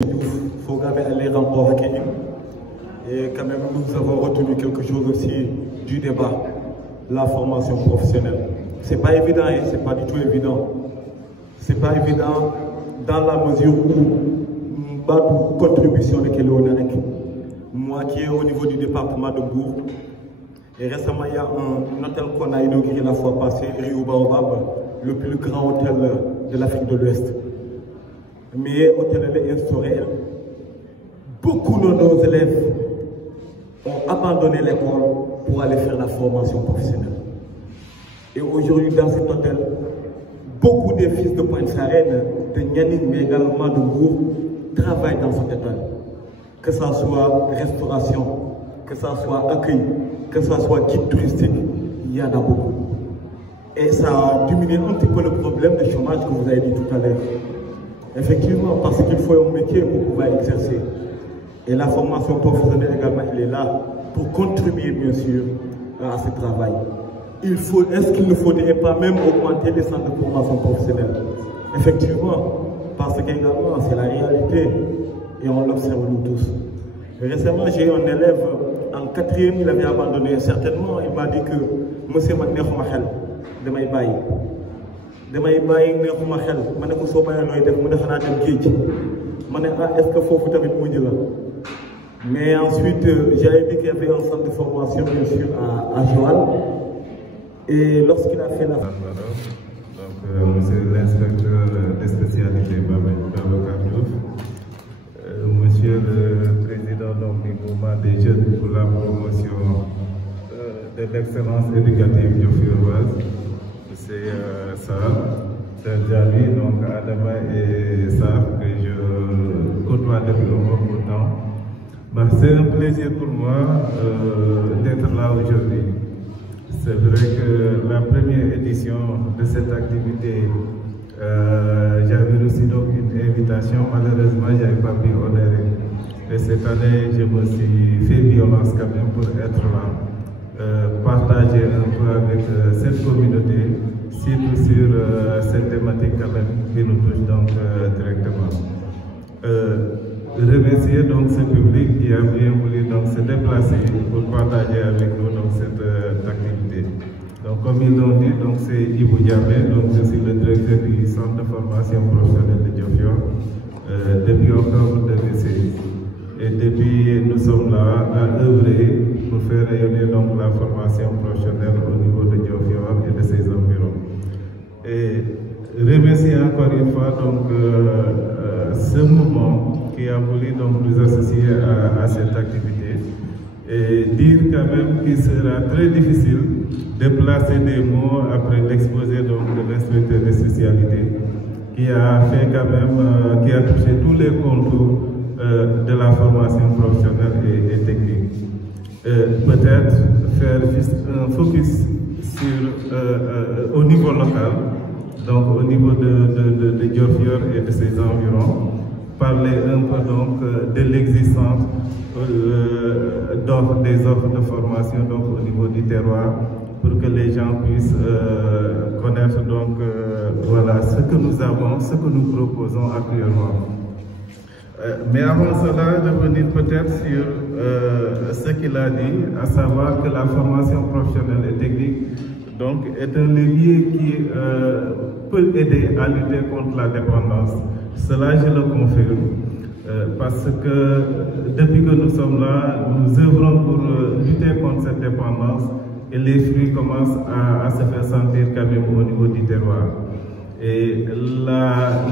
Il faut garder les rapports avec eux. Et quand même, nous avons retenu quelque chose aussi du débat, la formation professionnelle. C'est pas évident, hein, c'est pas du tout évident. C'est pas évident dans la mesure où ma contribution de moi qui est au niveau du département de Bourg. Et récemment, il y a un hôtel qu'on a inauguré la fois passée, Rio Baobab, le plus grand hôtel de l'Afrique de l'Ouest. Mais l'hôtel est instauré. Beaucoup de nos élèves ont abandonné l'école pour aller faire la formation professionnelle. Et aujourd'hui, dans cet hôtel, beaucoup de fils de Pointe-Sarène, de Nyanin, mais également de Bourg, travaillent dans cet hôtel. Que ce soit restauration, que ce soit accueil, que ce soit guide touristique, il y en a beaucoup. Et ça a diminué un petit peu le problème de chômage que vous avez dit tout à l'heure. Effectivement, parce qu'il faut un métier pour pouvoir exercer. Et la formation professionnelle également, elle est là pour contribuer bien sûr à ce travail. Est-ce qu'il ne faudrait pas même augmenter les centres de formation professionnelle? Effectivement, parce qu'également c'est la réalité et on l'observe nous tous. Récemment, j'ai eu un élève en 4e, il avait abandonné. Certainement, il m'a dit que monsieur Magnekhuma Khel, de Maïbaï. De Maïbaï, Nekhuma Khel, Manekou Sobaï, est-ce qu'il faut vous avez là? Mais ensuite, j'avais dit qu'il y avait un centre de formation, bien sûr, à Joal. Et lorsqu'il a fait la... Donc, monsieur l'inspecteur des spécialités, Babacar Diouf, monsieur le président du mouvement des jeunes pour la promotion de l'excellence éducative diofioise, monsieur Sarr, Serjali, donc Adama et Sarr, que je côtoie depuis un bon temps. C'est un plaisir pour moi d'être là aujourd'hui. C'est vrai que la première édition de cette activité, j'avais reçu donc une invitation. Malheureusement, je n'avais pas pu honorer. Et cette année, je me suis fait violence quand même pour être là, partager un peu avec cette communauté, surtout sur cette thématique quand même qui nous touche donc directement. Remercier donc ce public qui a bien voulu donc se déplacer pour partager avec nous donc cette activité. Donc comme ils l'ont dit, donc c'est Ibou Diamé, donc je suis le directeur du centre de formation professionnelle de Diofior depuis octobre 2016. Et depuis nous sommes là à œuvrer pour faire rayonner donc la formation professionnelle au niveau de Diofior et de ses environs. Et remercier encore une fois donc ce mouvement qui a voulu donc nous associer à cette activité et dire quand même qu'il sera très difficile de placer des mots après l'exposé donc de l'inspecteur des spécialités qui a fait quand même, qui a touché tous les contours de la formation professionnelle et technique. Peut-être faire juste un focus sur au niveau local, donc au niveau de Diofior et de ses environs, parler un peu donc de l'existence des offres de formation donc au niveau du terroir pour que les gens puissent connaître donc voilà ce que nous avons, ce que nous proposons actuellement. Mais avant cela, revenir peut-être sur ce qu'il a dit, à savoir que la formation professionnelle et technique donc, est un levier qui peut aider à lutter contre la dépendance. Cela, je le confirme, parce que depuis que nous sommes là, nous œuvrons pour lutter contre cette dépendance et les fruits commencent à se faire sentir quand même au niveau du terroir. Et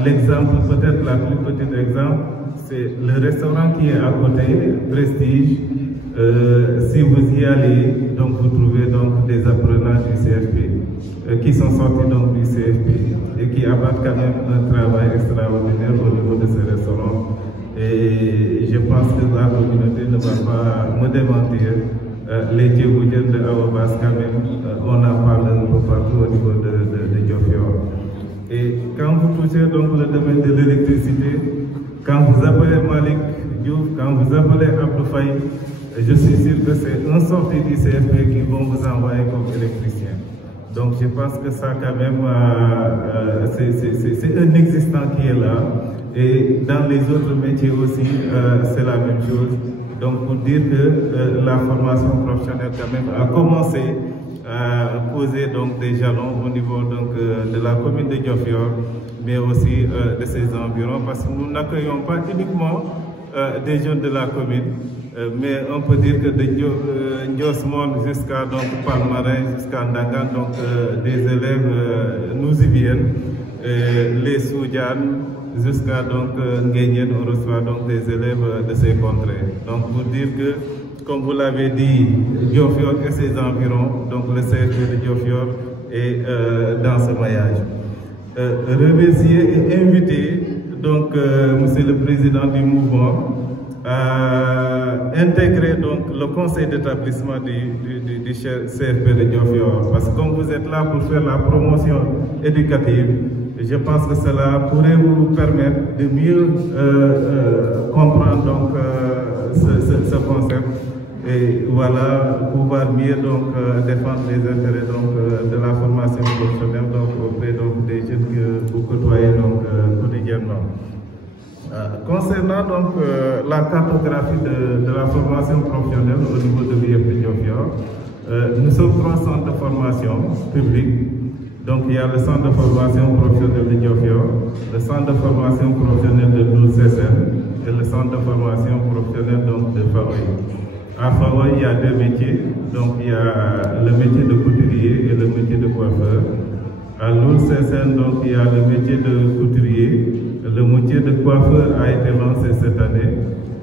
l'exemple, peut-être la plus petite exemple, c'est le restaurant qui est à côté, Prestige. Si vous y allez, donc vous trouvez donc des apprenants du CFP qui sont sortis donc du CFP et qui abattent quand même un travail extraordinaire au niveau de ce restaurant. Et je pense que la communauté ne va pas me démentir. Les Djeboudiens de Aouabas quand même, on en parle un peu partout au niveau de Diofior. Et quand vous touchez donc le domaine de l'électricité, quand vous appelez Malik Diouf, quand vous appelez Abdou Faye, je suis sûr que c'est un sorti du CFP qui vont vous envoyer comme électricien. Donc je pense que ça quand même, c'est un existant qui est là. Et dans les autres métiers aussi, c'est la même chose. Donc pour dire que la formation professionnelle quand même a commencé à poser donc des jalons au niveau donc, de la commune de Diofior, mais aussi de ses environs, parce que nous n'accueillons pas uniquement des jeunes de la commune, mais on peut dire que de Ndiosmone jusqu'à Palmarin, jusqu'à Ndangan, donc des élèves nous y viennent, les Soudianes jusqu'à Nguyen, on reçoit donc des élèves de ces contrées. Donc pour dire que, comme vous l'avez dit, Diofior et ses environs, donc le CFP de Diofior est dans ce maillage. Remercier et inviter donc Monsieur le Président du mouvement à intégrer donc le conseil d'établissement du CFP de Diofior, parce que comme vous êtes là pour faire la promotion éducative, je pense que cela pourrait vous permettre de mieux comprendre donc ce concept et voilà, pouvoir mieux donc défendre les intérêts donc de la formation professionnelle donc auprès donc des jeunes que vous côtoyez donc quotidiennement. Concernant donc la cartographie de la formation professionnelle au niveau de l'IEF Diofior, nous sommes 3 centres de formation publics. Donc il y a le centre de formation professionnelle de Diofior, le centre de formation professionnelle de Loul-Sessène et le centre de formation professionnelle donc de Faoye. À Faoye, il y a 2 métiers, donc il y a le métier de couturier et le métier de coiffeur. À Loul-Sessène, donc il y a le métier de couturier, le métier de coiffeur a été lancé cette année.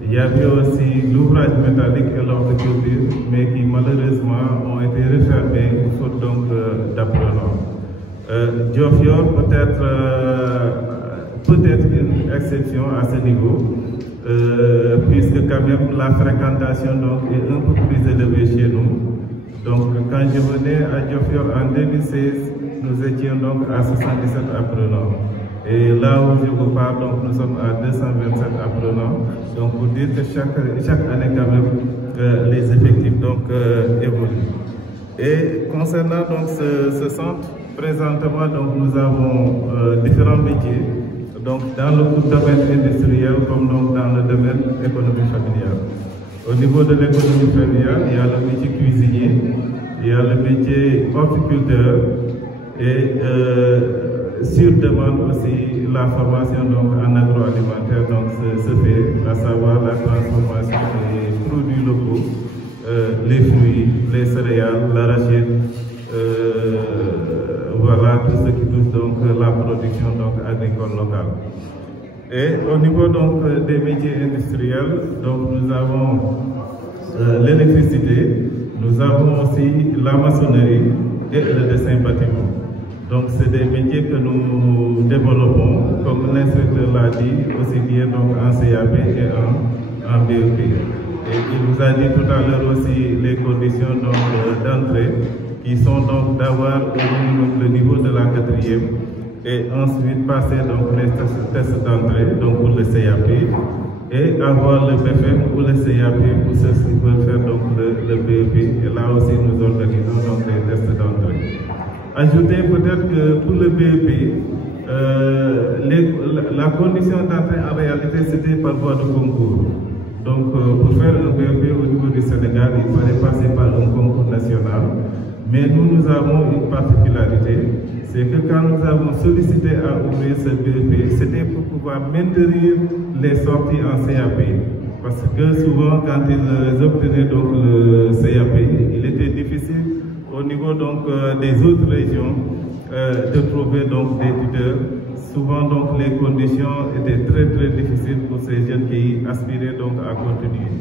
Il y avait aussi l'ouvrage métallique et l'horticulture, mais qui malheureusement ont été refermés faute donc d'apprenants. Diofior peut-être une exception à ce niveau, puisque quand même la fréquentation donc, est un peu plus élevée chez nous. Donc quand je venais à Diofior en 2016, nous étions donc à 77 apprenants. Et là où je vous parle, donc, nous sommes à 227 apprenants. Donc pour dire que chaque année quand même, les effectifs donc, évoluent. Et concernant donc ce centre, présentement, donc, nous avons différents métiers, donc dans le domaine industriel comme donc, dans le domaine économique familial. Au niveau de l'économie familiale, il y a le métier cuisinier, il y a le métier horticulteur et sur demande aussi la formation donc, en agroalimentaire donc, se fait, à savoir la transformation des produits locaux, les fruits, les céréales, l'arachide. Voilà tout ce qui touche donc la production donc, agricole locale. Et au niveau donc des métiers industriels, donc nous avons l'électricité, nous avons aussi la maçonnerie et le dessin bâtiment. Donc c'est des métiers que nous développons, comme l'instructeur l'a dit, aussi bien donc en CAP et en BEP. Et il vous a dit tout à l'heure aussi les conditions d'entrée, qui sont donc d'avoir le niveau de la 4e et ensuite passer donc les tests d'entrée donc pour le CAP et avoir le BFM ou le CAP pour ceux qui veulent faire donc le BEP. Et là aussi nous organisons donc les tests d'entrée. Ajoutez peut-être que pour le BEP, la condition d'entrée en réalité c'était par voie de concours. Donc pour faire un BEP au niveau du Sénégal, il fallait passer par un concours national. Mais nous avons une particularité, c'est que quand nous avons sollicité à ouvrir ce BEP, c'était pour pouvoir maintenir les sorties en CAP. Parce que souvent, quand ils obtenaient donc le CAP, il était difficile au niveau donc, des autres régions de trouver donc, des tuteurs. Souvent, donc, les conditions étaient très difficiles pour ces jeunes qui aspiraient donc, à continuer.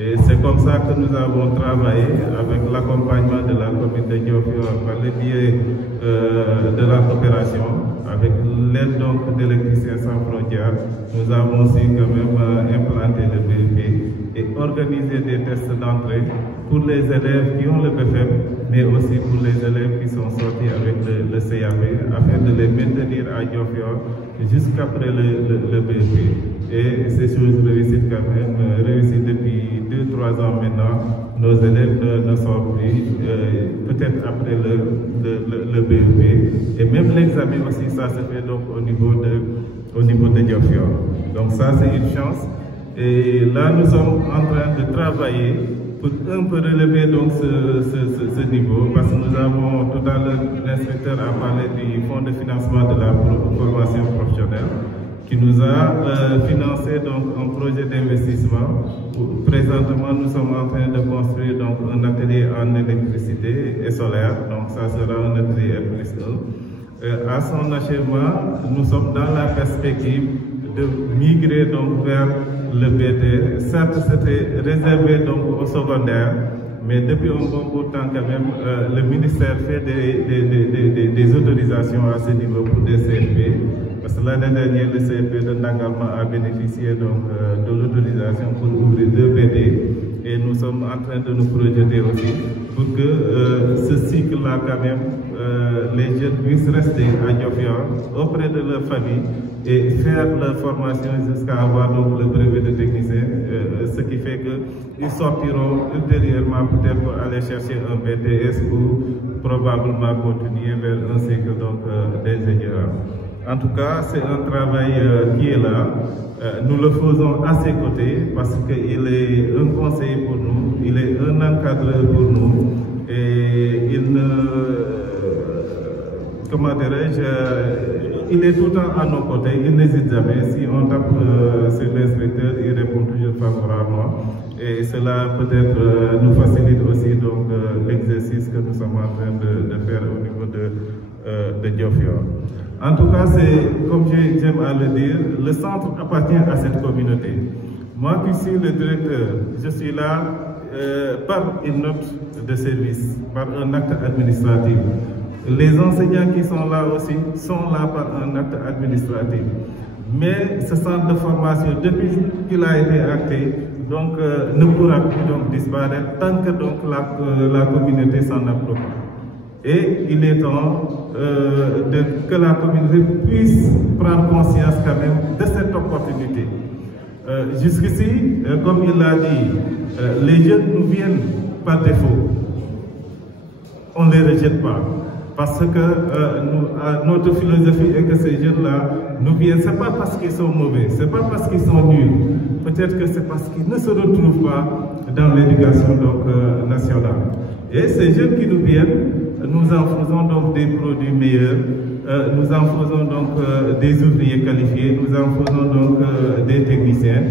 Et c'est comme ça que nous avons travaillé avec l'accompagnement de la commune de Diofior par le biais de la coopération, avec l'aide donc d'Électriciens sans frontières. Nous avons aussi quand même implanté le BEP et organisé des tests d'entrée pour les élèves qui ont le BFM, mais aussi pour les élèves qui sont sortis avec le CAP, afin de les maintenir à Diofior jusqu'après le BEP. Et ces choses réussissent quand même, réussissent depuis 2-3 3 ans maintenant, nos élèves ne sont plus, peut-être après le BEP. Et même l'examen aussi, ça se fait donc au niveau de Diofior. Donc ça, c'est une chance. Et là, nous sommes en train de travailler pour un peu relever donc ce niveau, parce que nous avons, tout à l'heure, l'inspecteur a parlé du fonds de financement de la formation professionnelle, qui nous a financé donc un projet d'investissement. Présentement, nous sommes en train de construire donc un atelier en électricité et solaire, donc ça sera un atelier R+1. À son achèvement, nous sommes dans la perspective de migrer donc vers le BT. Certes, c'était réservé donc au secondaire, mais depuis un bon bout de temps quand même, le ministère fait des autorisations à ce niveau pour des CFP. Parce que l'année dernière, le CFP de Ndangalma a bénéficié donc de l'autorisation pour ouvrir 2 BT. Et nous sommes en train de nous projeter aussi pour que ce cycle-là, quand même, les jeunes puissent rester à Diofior auprès de leur famille et faire leur formation jusqu'à avoir donc le brevet de technicien, ce qui fait qu'ils sortiront ultérieurement peut-être pour aller chercher un BTS ou probablement continuer vers un cycle d'ingénieur. En tout cas, c'est un travail qui est là. Nous le faisons à ses côtés parce qu'il est un conseiller pour nous, il est un encadreur pour nous et il ne... Comment dirais-je, il est tout le temps à nos côtés, il n'hésite jamais. Si on tape sur l'inspecteur, il répond toujours favorablement. Et cela peut-être nous facilite aussi donc l'exercice que nous sommes en train de faire au niveau de Diofior. En tout cas, c'est, comme j'aime à le dire, le centre appartient à cette communauté. Moi qui suis le directeur, je suis là par une note de service, par un acte administratif. Les enseignants qui sont là aussi sont là par un acte administratif. Mais ce centre de formation, depuis qu'il a été acté, donc, ne pourra plus donc disparaître tant que donc, la communauté s'en approprie. Et il est temps que la communauté puisse prendre conscience quand même de cette opportunité. Jusqu'ici, comme il l'a dit, les jeunes nous viennent par défaut. On ne les rejette pas. Parce que notre philosophie est que ces jeunes-là nous viennent, ce n'est pas parce qu'ils sont mauvais, ce n'est pas parce qu'ils sont nuls, peut-être que c'est parce qu'ils ne se retrouvent pas dans l'éducation nationale. Et ces jeunes qui nous viennent, nous en faisons donc des produits meilleurs, nous en faisons donc des ouvriers qualifiés, nous en faisons donc des techniciens.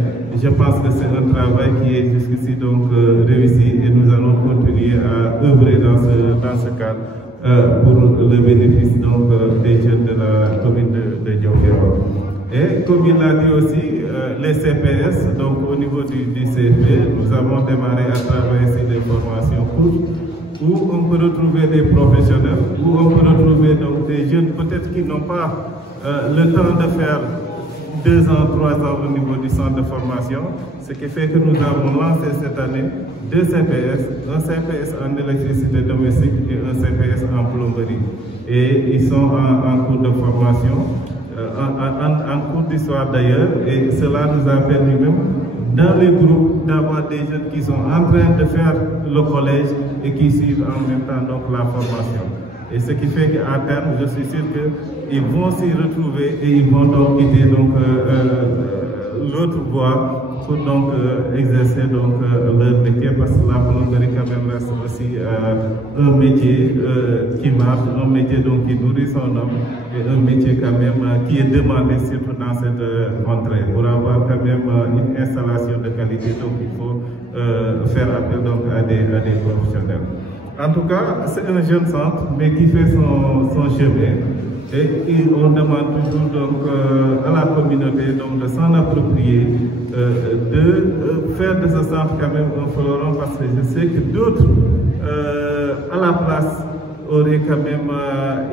Je pense que c'est un travail qui est jusqu'ici donc réussi et nous allons continuer à œuvrer dans ce cadre. Pour le bénéfice donc, des jeunes de la commune de Diofior. Et comme il l'a dit aussi, les CPS, donc au niveau du CFP, nous avons démarré à travailler sur des formations courtes où on peut retrouver des professionnels, où on peut retrouver donc, des jeunes peut-être qui n'ont pas le temps de faire 2 ans, 3 ans au niveau du centre de formation, ce qui fait que nous avons lancé cette année 2 CPS, un CPS en électricité domestique et un CPS en plomberie. Et ils sont en cours de formation, en cours d'histoire d'ailleurs, et cela nous a permis même dans les groupes d'avoir des jeunes qui sont en train de faire le collège et qui suivent en même temps donc, la formation. Et ce qui fait qu'à terme, je suis sûr qu'ils vont s'y retrouver et ils vont donc quitter l'autre voie pour donc exercer donc leur métier, parce que la plomberie quand même reste aussi un métier qui marche, un métier donc qui nourrit son homme et un métier quand même qui est demandé surtout dans cette rentrée. Pour avoir quand même une installation de qualité, donc il faut faire appel donc à des professionnels. En tout cas, c'est un jeune centre, mais qui fait son chemin. Et on demande toujours donc, à la communauté donc, de s'en approprier, de faire de ce centre quand même un fleuron, parce que je sais que d'autres, à la place, auraient quand même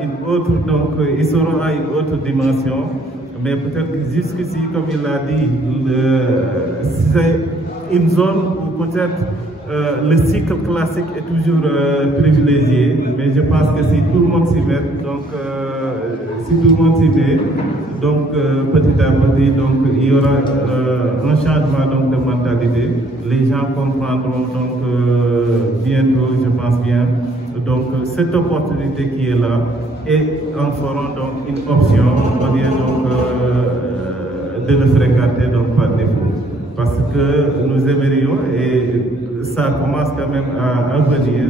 une autre, donc ils seront à une autre dimension. Mais peut-être que jusqu'ici, comme il l'a dit, c'est une zone où peut-être le cycle classique est toujours privilégié, mais je pense que si tout le monde s'y met, donc si tout le monde s'y met, donc petit à petit, donc il y aura un changement donc de mentalité. Les gens comprendront donc bientôt, je pense bien, donc cette opportunité qui est là et en feront donc une option au lieu donc de le fréquenter donc par défaut. Parce que nous aimerions, et ça commence quand même à venir,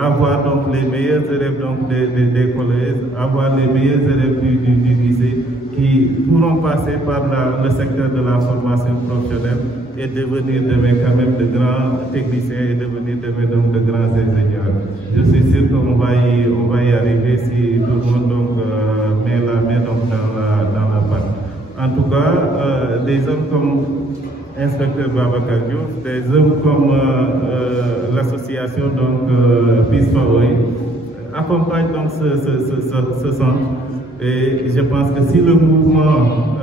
avoir donc les meilleurs élèves donc des collèges, avoir les meilleurs élèves du lycée qui pourront passer par le secteur de la formation professionnelle et devenir demain quand même de grands techniciens et devenir demain donc de grands ingénieurs. Je suis sûr qu'on va y arriver si tout le monde donc, met la main donc dans la pâte. En tout cas, des hommes comme inspecteur Babacar Diouf, des hommes comme l'association donc PISFAOI accompagnent donc ce centre. Et je pense que si le mouvement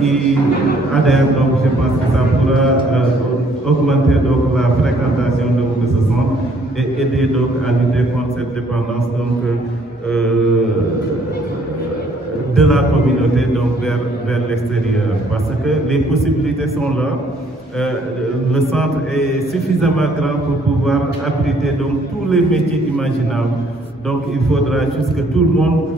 y adhère, donc je pense que ça pourra augmenter donc la fréquentation donc, de ce centre et aider donc à lutter contre cette dépendance donc de la communauté donc vers l'extérieur, parce que les possibilités sont là. Le centre est suffisamment grand pour pouvoir abriter donc tous les métiers imaginables. Donc il faudra juste que tout le monde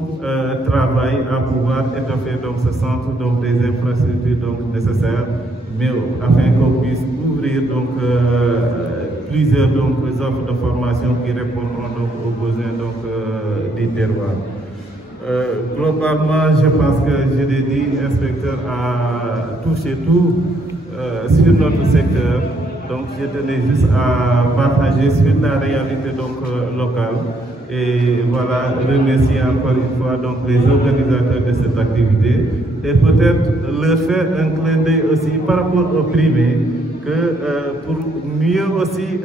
travaille à pouvoir étoffer donc ce centre, donc des infrastructures donc nécessaires, mais afin qu'on puisse ouvrir donc plusieurs donc offres de formation qui répondront donc aux besoins donc des terroirs. Globalement, je pense que je l'ai dit, l'inspecteur a touché tout sur notre secteur. Donc, je tenais juste à partager sur la réalité donc, locale. Et voilà, remercier encore une fois donc, les organisateurs de cette activité. Et peut-être leur faire un clin d'œil aussi par rapport au privé, que pour mieux aussi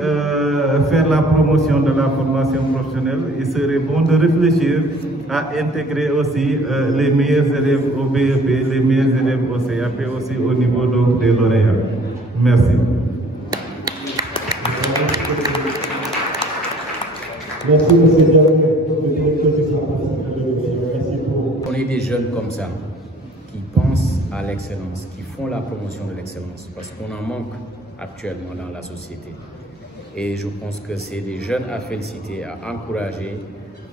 faire la promotion de la formation professionnelle, il serait bon de réfléchir à intégrer aussi les meilleurs élèves au BEP, les meilleurs élèves au CAP aussi au niveau donc, des lauréats. Merci. Merci, M. On est des jeunes comme ça, qui pensent à l'excellence, qui font la promotion de l'excellence, parce qu'on en manque actuellement dans la société. Et je pense que c'est des jeunes à féliciter, à encourager,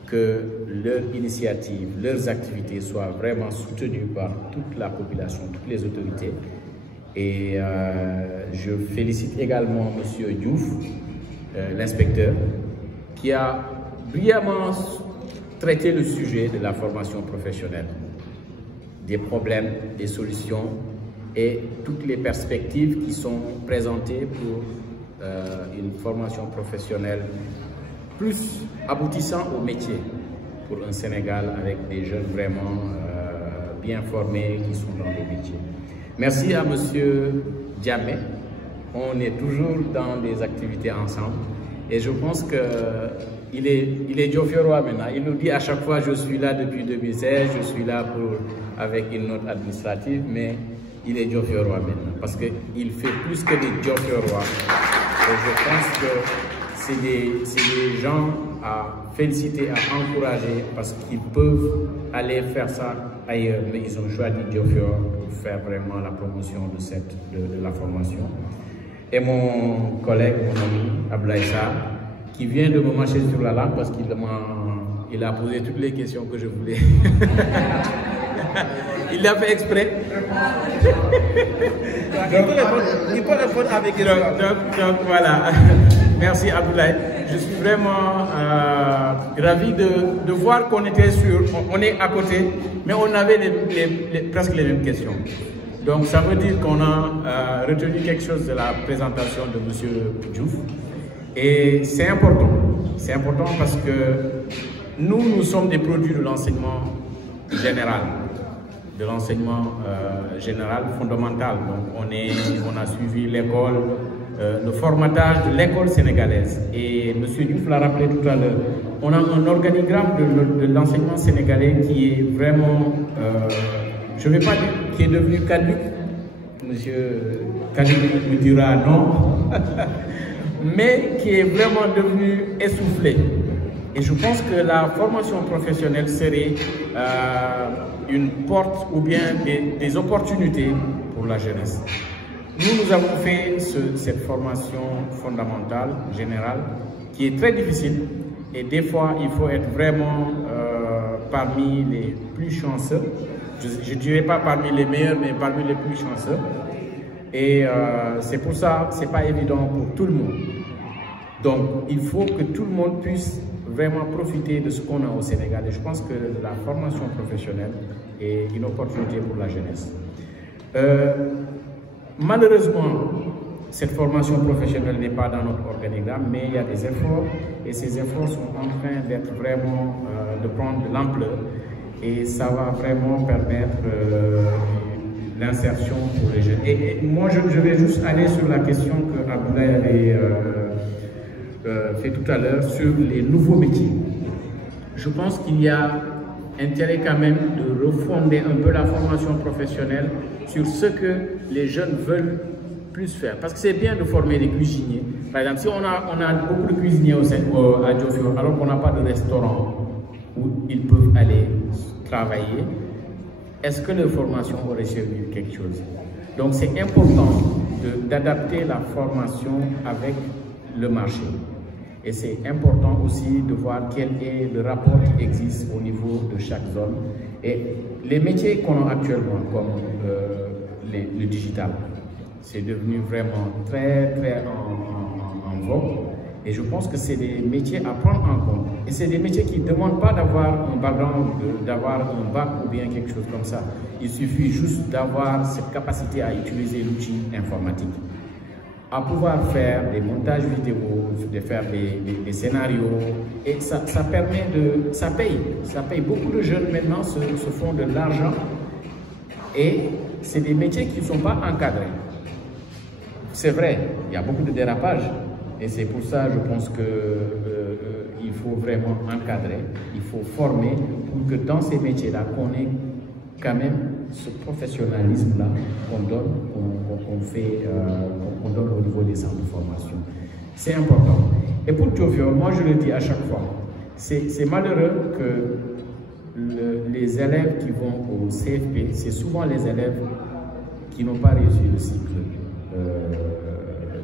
que leurs initiatives, leurs activités soient vraiment soutenues par toute la population, toutes les autorités. Et je félicite également M. Diouf, l'inspecteur, qui a brillamment traité le sujet de la formation professionnelle, des problèmes, des solutions et toutes les perspectives qui sont présentées pour une formation professionnelle plus aboutissant au métier pour un Sénégal avec des jeunes vraiment bien formés qui sont dans les métiers. Merci à M. Diamé. On est toujours dans des activités ensemble. Et je pense qu'il est Diofiorois maintenant. Il nous dit à chaque fois, je suis là depuis 2016, je suis là avec une note administrative, mais il est Diofiorois maintenant. Parce qu'il fait plus que des Diofiorois. Et je pense que c'est des gens à féliciter, à encourager, parce qu'ils peuvent aller faire ça ailleurs. Mais ils ont choisi Diofior pour faire vraiment la promotion de la formation. Et mon collègue, mon ami, Abdoulaye Sarr, qui vient de me marcher sur la langue parce qu'il a posé toutes les questions que je voulais. Il l'a fait exprès. Il peut répondre avec une donc voilà. Merci Abdoulaye. Je suis vraiment ravi de voir qu'on était on est à côté, mais on avait presque les mêmes questions. Donc ça veut dire qu'on a retenu quelque chose de la présentation de M. Diouf. Et c'est important. C'est important parce que nous sommes des produits de l'enseignement général. De l'enseignement général fondamental. Donc on a suivi l'école, le formatage de l'école sénégalaise. Et M. Diouf l'a rappelé tout à l'heure. On a un organigramme de l'enseignement sénégalais qui est vraiment... je ne vais pas dire qui est devenu caduc. Monsieur Caduc me dira non. mais qui est vraiment devenu essoufflé. Et je pense que la formation professionnelle serait une porte ou bien des opportunités pour la jeunesse. Nous avons fait cette formation fondamentale, générale, qui est très difficile. Et des fois, il faut être vraiment parmi les plus chanceux. Je ne dirais pas parmi les meilleurs, mais parmi les plus chanceux. Et c'est pour ça que ce n'est pas évident pour tout le monde. Donc, il faut que tout le monde puisse vraiment profiter de ce qu'on a au Sénégal. Et je pense que la formation professionnelle est une opportunité pour la jeunesse. Malheureusement, cette formation professionnelle n'est pas dans notre organigramme, mais il y a des efforts et ces efforts sont en train d'être vraiment, de prendre de l'ampleur et ça va vraiment permettre l'insertion pour les jeunes. Et moi, je vais juste aller sur la question que Abdoulaye avait fait tout à l'heure sur les nouveaux métiers. Je pense qu'il y a intérêt quand même de refonder un peu la formation professionnelle sur ce que les jeunes veulent plus faire. Parce que c'est bien de former des cuisiniers. Par exemple, si on a beaucoup de cuisiniers à Diofior, alors qu'on n'a pas de restaurant où ils peuvent aller travailler, est-ce que leur formation aurait servi quelque chose? Donc c'est important d'adapter la formation avec le marché. Et c'est important aussi de voir quel est le rapport qui existe au niveau de chaque zone. Et les métiers qu'on a actuellement, comme le digital, c'est devenu vraiment très en vogue. Et je pense que c'est des métiers à prendre en compte. Et c'est des métiers qui ne demandent pas d'avoir un background, d'avoir un bac ou bien quelque chose comme ça. Il suffit juste d'avoir cette capacité à utiliser l'outil informatique, à pouvoir faire des montages vidéo, de faire des scénarios. Et ça permet de... ça paye. Beaucoup de jeunes maintenant se font de l'argent. Et c'est des métiers qui ne sont pas encadrés. C'est vrai, il y a beaucoup de dérapages. Et c'est pour ça, je pense qu'il faut vraiment encadrer, il faut former pour que dans ces métiers-là, qu'on ait quand même ce professionnalisme-là qu'on donne, qu'on donne au niveau des centres de formation. C'est important. Et pour Diofior, moi je le dis à chaque fois, c'est malheureux que les élèves qui vont au CFP, c'est souvent les élèves qui n'ont pas réussi le cycle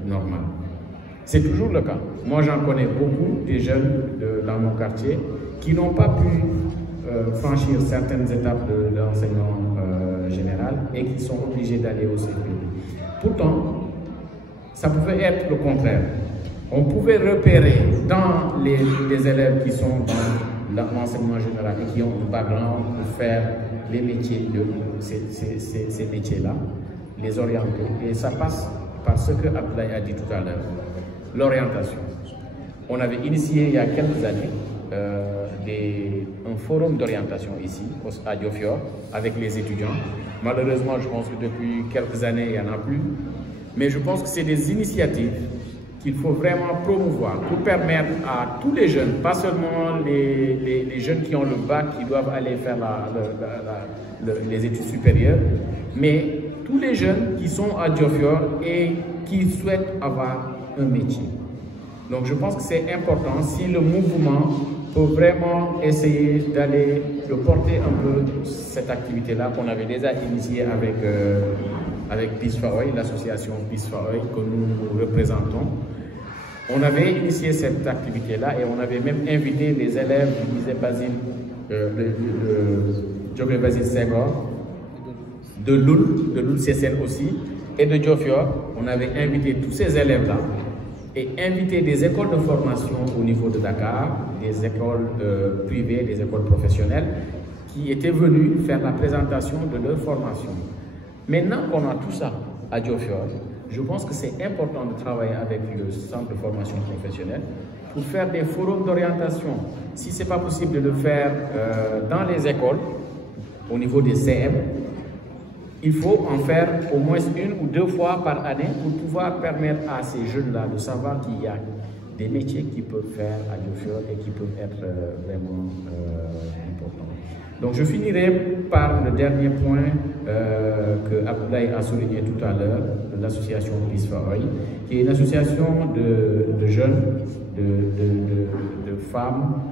normal. C'est toujours le cas. Moi, j'en connais beaucoup des jeunes dans mon quartier qui n'ont pas pu franchir certaines étapes de l'enseignement général et qui sont obligés d'aller au CFP. Pourtant, ça pouvait être le contraire. On pouvait repérer dans les élèves qui sont dans l'enseignement général et qui ont un background pour faire les métiers ces métiers-là, les orienter. Et ça passe par ce que Abdoulaye a dit tout à l'heure. L'orientation. On avait initié il y a quelques années un forum d'orientation ici, à Diofior, avec les étudiants. Malheureusement, je pense que depuis quelques années, il n'y en a plus. Mais je pense que c'est des initiatives qu'il faut vraiment promouvoir pour permettre à tous les jeunes, pas seulement les jeunes qui ont le bac, qui doivent aller faire les études supérieures, mais tous les jeunes qui sont à Diofior et qui souhaitent avoir un métier. Donc je pense que c'est important si le mouvement peut vraiment essayer d'aller de porter un peu cette activité-là qu'on avait déjà initiée avec Peace Faroy, l'association Peace Faroy que nous représentons. On avait initié cette activité-là et on avait même invité les élèves du lycée Basile, Diofior Basile Senghor, de Loul CSN aussi, et de Diofior. On avait invité tous ces élèves-là et invité des écoles de formation au niveau de Dakar, des écoles privées, des écoles professionnelles, qui étaient venues faire la présentation de leur formation. Maintenant qu'on a tout ça à Diofior, je pense que c'est important de travailler avec le centre de formation professionnelle pour faire des forums d'orientation. Si ce n'est pas possible de le faire dans les écoles, au niveau des CM, il faut en faire au moins 1 ou 2 fois par année pour pouvoir permettre à ces jeunes-là de savoir qu'il y a des métiers qui peuvent faire à Diofior et qui peuvent être vraiment importants. Donc je finirai par le dernier point que Abdoulaye a souligné tout à l'heure, de l'association Peace for Oil, qui est une association de jeunes, de femmes,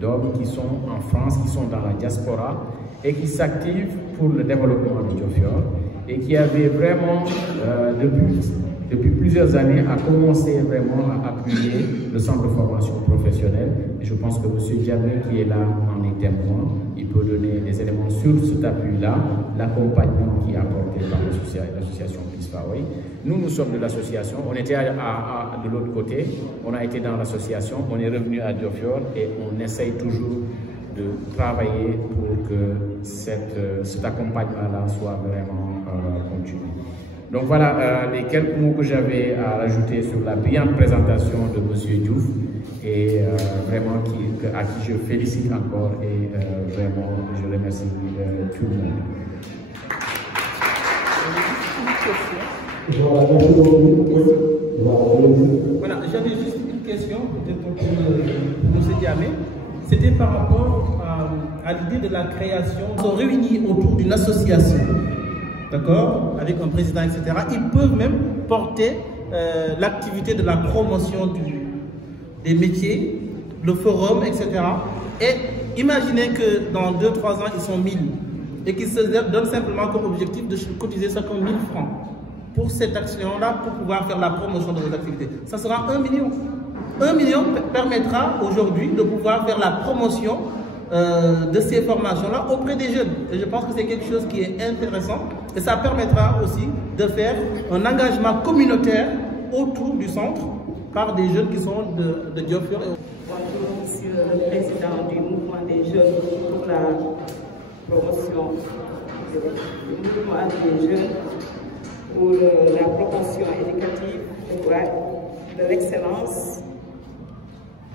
d'hommes qui sont en France, qui sont dans la diaspora et qui s'activent pour le développement de Diofior et qui avait vraiment, depuis plusieurs années, a commencé vraiment à appuyer le centre de formation professionnelle. Et je pense que M. Diamé, qui est là, en est témoin. Il peut donner des éléments sur cet appui-là, l'accompagnement qui est apporté par l'association Peace for Oil. Nous sommes de l'association, on était de l'autre côté, on a été dans l'association, on est revenu à Diofior et on essaye toujours de travailler pour que cet accompagnement-là soit vraiment continu. Donc voilà les quelques mots que j'avais à rajouter sur la brillante présentation de M. Diouf et vraiment à qui je félicite encore et vraiment je remercie tout le monde. Voilà, j'avais juste une question peut-être pour M. Diamé. C'était par rapport à l'idée de la création. Ils sont réunis autour d'une association, d'accord, avec un président, etc. Ils peuvent même porter l'activité de la promotion des métiers, le forum, etc. Et imaginez que dans 2-3 ans, ils sont 1000 et qu'ils se donnent simplement comme objectif de cotiser chacun 1000 francs pour cette action-là, pour pouvoir faire la promotion de vos activités. Ça sera 1 million. 1 million permettra aujourd'hui de pouvoir faire la promotion de ces formations-là auprès des jeunes. Et je pense que c'est quelque chose qui est intéressant et ça permettra aussi de faire un engagement communautaire autour du centre par des jeunes qui sont de Diofior. Bonjour, Monsieur le Président du mouvement des jeunes pour la promotion du mouvement des jeunes pour la promotion éducative de l'excellence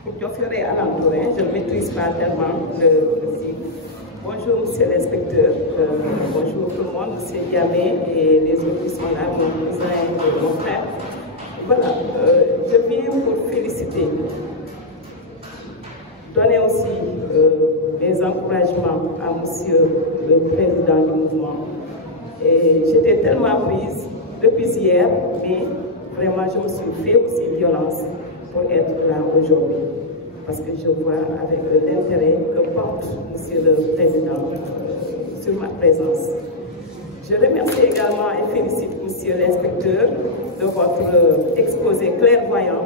pour Diofior et alentour. Je ne maîtrise pas tellement le site. Bonjour, Monsieur l'inspecteur. Bonjour tout le monde, Monsieur Diamé et les autres qui sont là, mon cousin et mon frère. Voilà, je viens pour féliciter, donner aussi des encouragements à Monsieur le Président du mouvement. Et j'étais tellement prise depuis hier, mais vraiment je me suis fait aussi violence pour être là aujourd'hui. Parce que je vois avec l'intérêt que porte Monsieur le Président sur ma présence. Je remercie également et félicite Monsieur l'inspecteur de votre exposé clairvoyant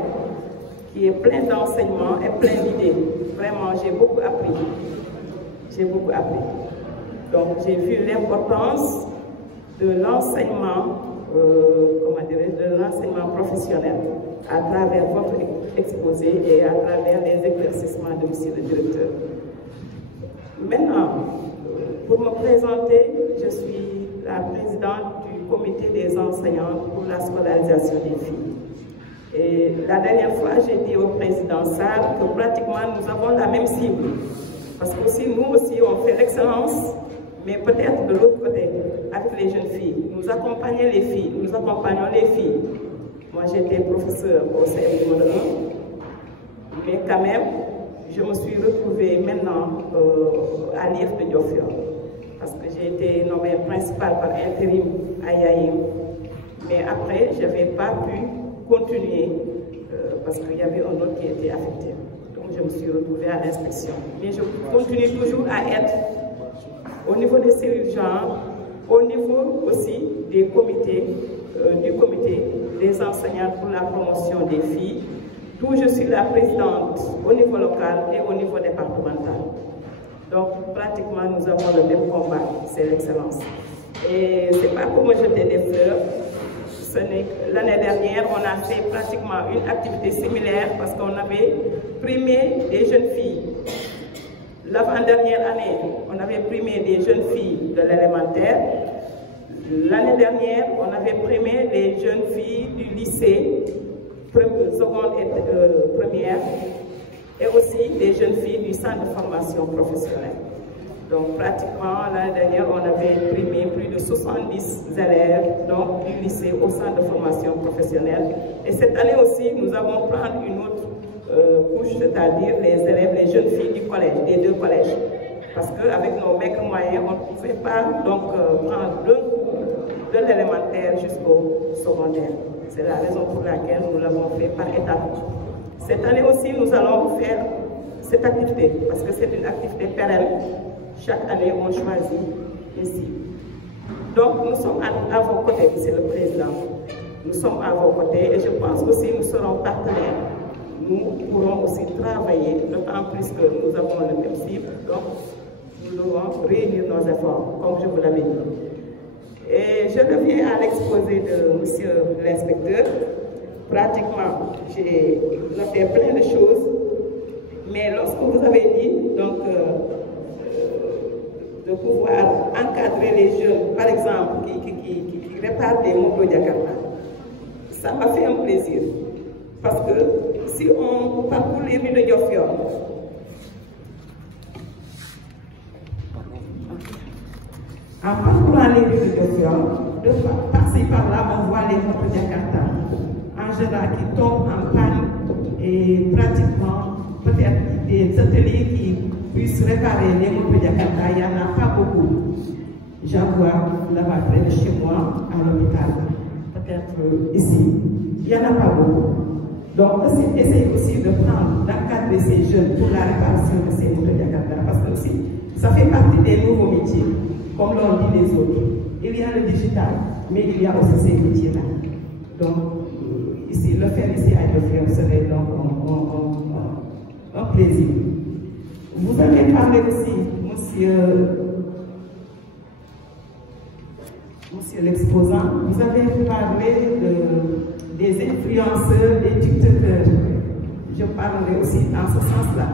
qui est plein d'enseignements et plein d'idées. Vraiment, j'ai beaucoup appris. J'ai beaucoup appris. Donc, j'ai vu l'importance de l'enseignement, de l'enseignement professionnel à travers votre exposé et à travers les éclaircissements de Monsieur le directeur. Maintenant, pour me présenter, je suis la présidente du comité des enseignants pour la scolarisation des filles. Et la dernière fois, j'ai dit au président Sarr que pratiquement nous avons la même cible. Parce que nous aussi, on fait l'excellence, mais peut-être de l'autre côté, avec les jeunes filles. Nous accompagnons les filles, nous accompagnons les filles. Moi, j'étais professeure au CM numéro 1, mais quand même, je me suis retrouvée maintenant à l'IF de Diofior. Parce que j'ai été nommée principale par intérim à Yaïm. Mais après, je n'avais pas pu continuer parce qu'il y avait un autre qui était affecté. Donc je me suis retrouvée à l'inspection. Mais je continue toujours à être au niveau des cellules genre, au niveau aussi des comités, du comité des enseignants pour la promotion des filles, d'où je suis la présidente au niveau local et au niveau départemental. Donc, pratiquement, nous avons le même combat, c'est l'excellence. Et ce n'est pas pour me jeter des fleurs. L'année dernière, on a fait pratiquement une activité similaire parce qu'on avait primé des jeunes filles. L'avant-dernière année, on avait primé des jeunes filles de l'élémentaire. L'année dernière, on avait primé les jeunes filles du lycée, seconde et première. Et aussi des jeunes filles du centre de formation professionnelle. Donc pratiquement l'année dernière, on avait primé plus de 70 élèves donc, du lycée au centre de formation professionnelle. Et cette année aussi, nous avons pris une autre couche, c'est-à-dire les élèves, les jeunes filles du collège, des deux collèges. Parce qu'avec nos maigres moyens, on ne pouvait pas donc, prendre le cours de l'élémentaire jusqu'au secondaire. C'est la raison pour laquelle nous l'avons fait par étapes. Cette année aussi, nous allons faire cette activité, parce que c'est une activité pérenne. Chaque année, on choisit ici. Donc, nous sommes à vos côtés, Monsieur le Président. Nous sommes à vos côtés et je pense aussi que nous serons partenaires. Nous pourrons aussi travailler, d'autant plus que nous avons le même cible. Donc, nous devons réunir nos efforts, comme je vous l'avais dit. Et je reviens à l'exposé de Monsieur l'inspecteur. Pratiquement, j'ai noté plein de choses. Mais lorsque vous avez dit, donc, de pouvoir encadrer les jeunes, par exemple, qui réparent des motos Jakarta, ça m'a fait un plaisir. Parce que si on parcourt les rues de Diofior, en parcourant les rues de Diofior, par-ci par-là, on voit les motos Jakarta, en général, qui tombent en panne et pratiquement, peut-être des ateliers qui puissent réparer les motos Jakarta, il n'y en a pas beaucoup. J'en vois là-bas près de chez moi, à l'hôpital, peut-être ici. Il n'y en a pas beaucoup. Donc, essayez aussi de prendre, d'encadrer ces jeunes pour la réparation de ces motos Jakarta, parce que aussi, ça fait partie des nouveaux métiers, comme l'ont dit les autres. Il y a le digital, mais il y a aussi ces métiers-là. Donc, ici, le faire ici à Diofior serait donc un plaisir. Vous avez parlé aussi, monsieur l'exposant, vous avez parlé des influenceurs, des tiktokers. Je parlerai aussi dans ce sens-là.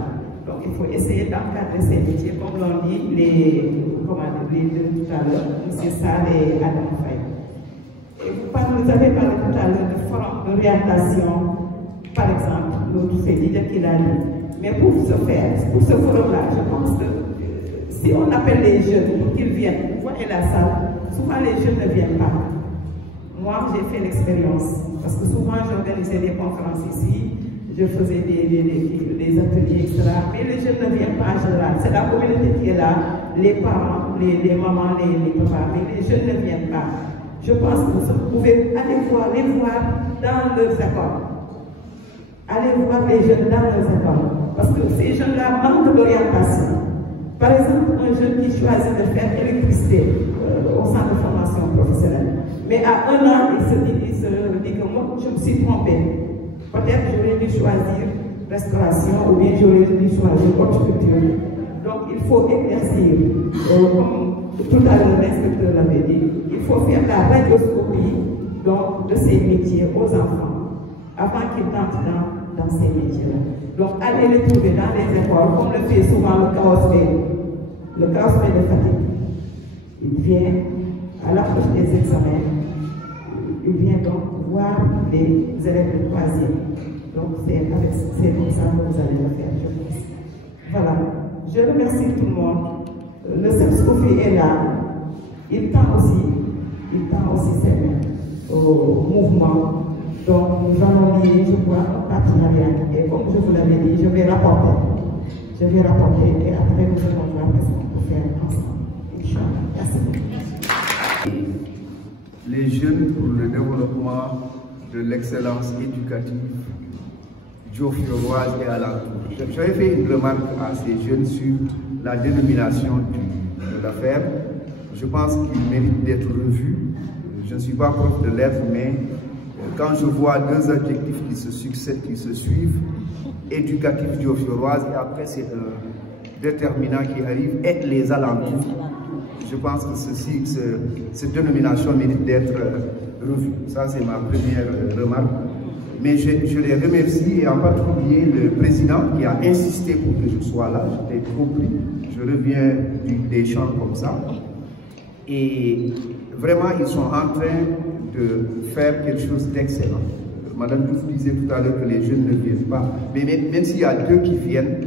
Donc il faut essayer d'encadrer ces métiers, comme l'ont dit les deux tout à l'heure, M. Sall et Adam Faye. Et vous avez parlé tout à l'heure de forum d'orientation, par exemple, l'autre c'est Didier qui l'a dit. Mais pour ce forum-là, je pense que si on appelle les jeunes pour qu'ils viennent, vous voyez la salle, souvent les jeunes ne viennent pas. Moi, j'ai fait l'expérience, parce que souvent j'organisais des conférences ici, je faisais des ateliers, etc. Mais les jeunes ne viennent pas en général. C'est la communauté qui est là, les parents, les mamans, les papas, mais les jeunes ne viennent pas. Je pense que vous pouvez aller les voir dans leurs écoles. Allez voir les jeunes dans leurs écoles. Parce que ces jeunes-là manquent d'orientation. Par exemple, un jeune qui choisit de faire électricité au centre de formation professionnelle. Mais à 1 an, il se dit que moi, je me suis trompé. Peut-être j'aurais dû choisir restauration ou bien j'aurais dû choisir horticulture. Donc il faut éclaircir, comme tout à l'heure l'inspecteur l'avait dit, il faut faire la radioscopie donc, de ces métiers aux enfants avant qu'ils entrent dans ces métiers-là. Donc allez les trouver dans les écoles, comme le fait souvent le CAOSP de Fatigue. Il vient à l'approche des examens, il vient donc voir les élèves de troisième. Donc c'est comme ça que vous allez le faire, je pense. Voilà. Je remercie tout le monde. Le SEPSCOFI est là. Il tend aussi ses mains au mouvement. Donc nous allons lier, je crois, un partenariat. Et comme je vous l'avais dit, je vais rapporter. Et après nous allons voir ce qu'on peut faire ensemble. Inch'Allah. Merci. Les jeunes pour le développement de l'excellence éducative diofioroise et alentour. J'avais fait une remarque à ces jeunes sur la dénomination de l'affaire. Je pense qu'il mérite d'être revu. Je ne suis pas prof de lettres, mais quand je vois deux adjectifs qui se succèdent, qui se suivent, éducatif diofioroise, et après c'est un déterminant qui arrive, et les alentours. Je pense que cette dénomination mérite d'être revue. Ça, c'est ma première remarque. Mais je les remercie, et en particulier le président qui a insisté pour que je sois là. J'étais trop pris. Je reviens des champs comme ça. Et vraiment, ils sont en train de faire quelque chose d'excellent. Madame Diouf disait tout à l'heure que les jeunes ne viennent pas. Mais même s'il y a deux qui viennent,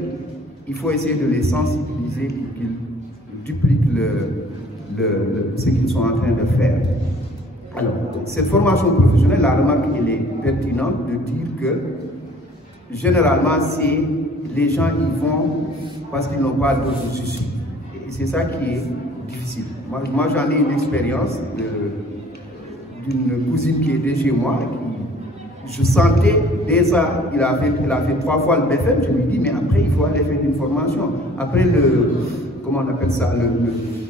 il faut essayer de les sensibiliser pour qu'ils dupliquent ce qu'ils sont en train de faire. Alors, cette formation professionnelle, la remarque, elle est pertinente de dire que généralement, les gens y vont parce qu'ils n'ont pas d'autres soucis. Et c'est ça qui est difficile. Moi j'en ai une expérience d'une cousine qui était chez moi. Je sentais déjà, elle a fait 3 fois le BFM. Je lui dis, mais après, il faut aller faire une formation. Après comment on appelle ça,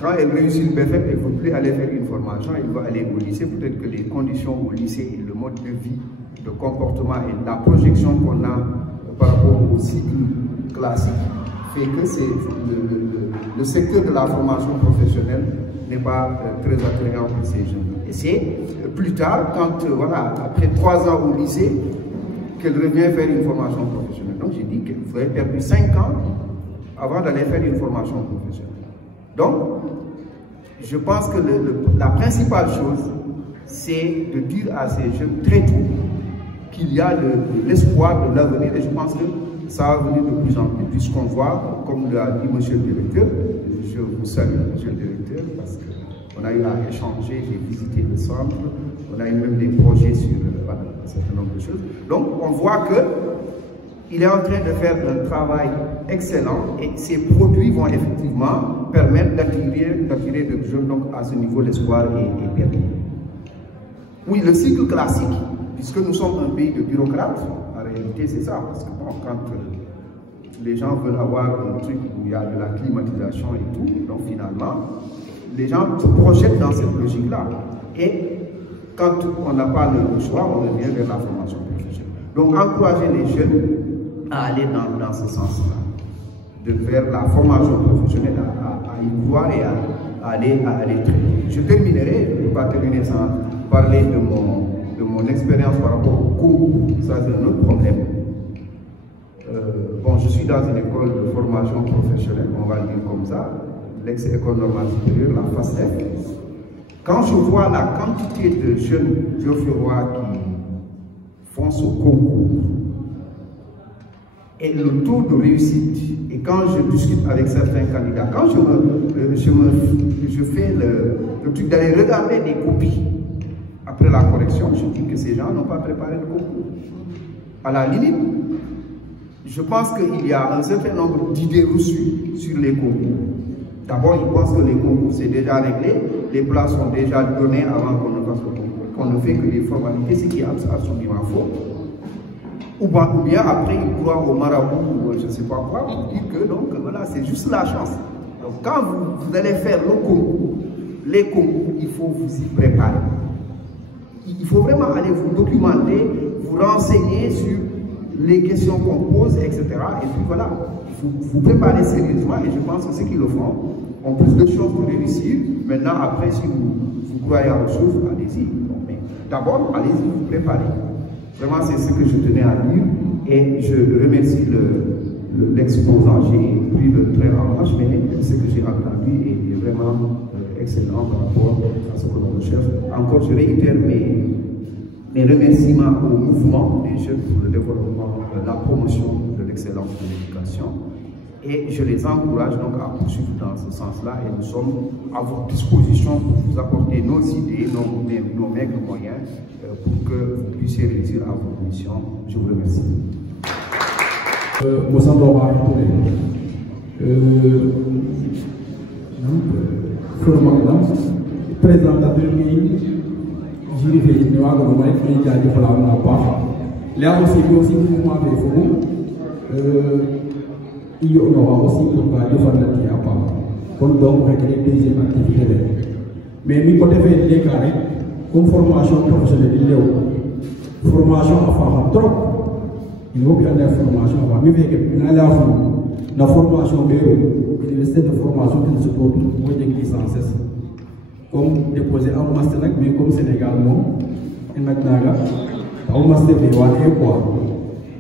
quand elle réussit le BFM, elle ne faut plus aller faire une formation, elle va aller au lycée. Peut-être que les conditions au lycée et le mode de vie, le comportement et la projection qu'on a par rapport au cycle classique fait que le secteur de la formation professionnelle n'est pas très attrayant pour ces jeunes. Et c'est plus tard, quand, voilà, après 3 ans au lycée, qu'elle revient faire une formation professionnelle. Donc j'ai dit que vous avez perdu 5 ans avant d'aller faire une formation professionnelle. Donc, je pense que la principale chose, c'est de dire à ces jeunes très tôt qu'il y a l'espoir de l'avenir, et je pense que ça va venir de plus en plus, puisqu'on voit, comme l'a dit M. le directeur, je vous salue, M. le directeur, parce qu'on a eu à échanger, j'ai visité le centre, on a eu même des projets sur un certain nombre de choses. Donc, on voit qu'il est en train de faire un travail excellent, et ces produits vont effectivement permettre d'attirer de jeunes, donc à ce niveau, l'espoir est permis. Oui, le cycle classique, puisque nous sommes un pays de bureaucrates, en réalité c'est ça, parce que bon, quand les gens veulent avoir un truc où il y a de la climatisation et tout, donc finalement, les gens se projettent dans cette logique-là. Et quand on n'a pas le choix, on revient vers la formation professionnelle. Donc encourager les jeunes à aller dans ce sens-là, de faire la formation professionnelle, à y croire et à aller très vite. Je terminerai, je ne vais pas terminer sans parler de mon expérience par rapport au concours. Ça, c'est un autre problème. Bon, je suis dans une école de formation professionnelle, on va le dire comme ça, l'ex-école normale supérieure, la FASTEF. Quand je vois la quantité de jeunes Diofiorois qui font ce concours et le taux de réussite, et quand je discute avec certains candidats, quand je fais le truc d'aller regarder des copies après la correction, je dis que ces gens n'ont pas préparé le concours. À la limite, je pense qu'il y a un certain nombre d'idées reçues sur les concours. D'abord, ils pensent que les concours c'est déjà réglé, les places sont déjà données avant qu'on ne fasse le concours, qu'on ne fait que des formalités, ce qui est absolument faux. Ou bien après, ils croient au marabout ou je ne sais pas quoi, pour dire que donc voilà, c'est juste la chance. Donc quand vous allez faire le concours, les concours, il faut vous y préparer. Il faut vraiment aller vous documenter, vous renseigner sur les questions qu'on pose, etc. Et puis voilà, vous préparez sérieusement et je pense que ceux qui le font ont plus de chances de réussir. Maintenant, après, si vous croyez à autre chose, allez-y. Bon, mais d'abord, allez-y, vous préparez. Vraiment, c'est ce que je tenais à dire et je remercie l'exposant. J'ai pris le train en marche, mais ce que j'ai entendu est vraiment excellent par rapport à ce que l'on recherche. Encore, je réitère mes remerciements au mouvement des jeunes pour le développement, la promotion de l'excellence de l'éducation. Et je les encourage donc à poursuivre dans ce sens-là et nous sommes à votre disposition pour vous apporter nos idées, nos maigres moyens pour que vous puissiez réussir à votre mission. Je vous remercie. Présentateur jury fait ne wago may fay jaaji fala na baax là aussi mouvement be fofu iyo no wa aussi pour ka defal la ci apa kon donc rek les deuxième activité mais mi ko defé les carré comme formation professionnelle di lew formation afa trop il faut bien la formation va mi feke na la na formation be université de formation qui se trouve mo jëg licence comme déposé un master mais comme Sénégal non et maintenant un master fait quoi d'abord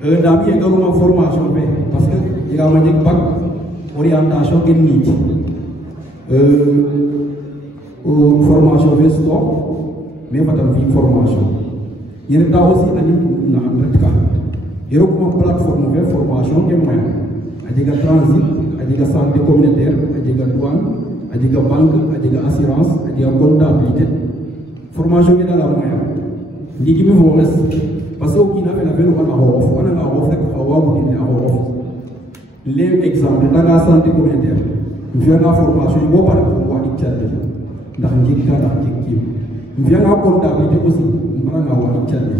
il y a une formation parce que il y a un bac orientation qui est formation fait stop mais pas de formation il y a aussi il y a une plateforme de formation qui est moyen il y a transit il y a santé communautaire il y a douane adiga banque adiga assurance adiga comptabilité formation ke dala moya ndigi mi fo res parce que kina fe la velo ana ho ana la ho rek ko wa bu ni ho les exemple daga santé communautaire mfiya nga formation bo par ko wa di tialle ndax ngik ta ndax ngik mfiya nga comptabilité aussi mbara nga wa di tialle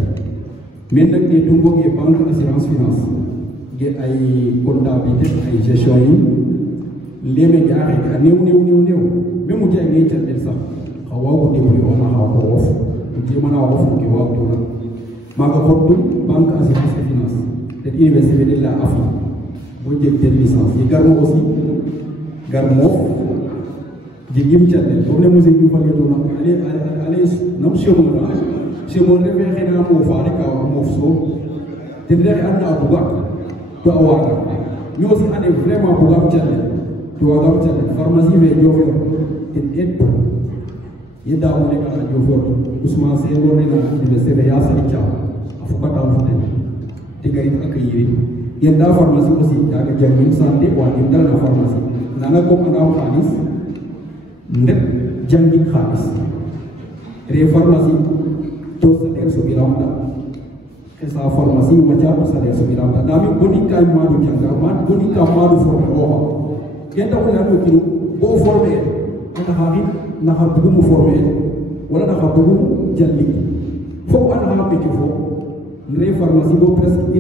mais nak ni dumbo ge banque assurance finance ge ay comptabilité ay gestion yi leme ga rek new même mu jey ngay tialle sax xawa ko de ko ma ha ko of di mana of ki wa to maga hoddu banque assurance finance te université de la afi bo jël ten licence yi garmo aussi garmo jigim tialle ko ne musé ñu fa do na ale nam chemo na chemo rebe xena mo fa rek mo so te rek anda buga to awaka ñu aussi ane vraiment buga tialle to waga tialle pharmacie be jofe te et yeda mo ne kala jofe Ousmane Senghor ne na université ya sa tia afukata mfutene te gari accueillir yenda pharmacie aussi daga jamin santé wa dal na pharmacie nana ko anda khalis ndek jangi khalis re pharmacie to sa der so biramda esa pharmacie wacha to sa der so biramda dami boni kay madu janga man boni ka madu fo ko yenda ko la do kinu bo formé ata habi na ha bugu mu formé wala na ha bugu jalli fo ana ha be fo re pharmacie bo presque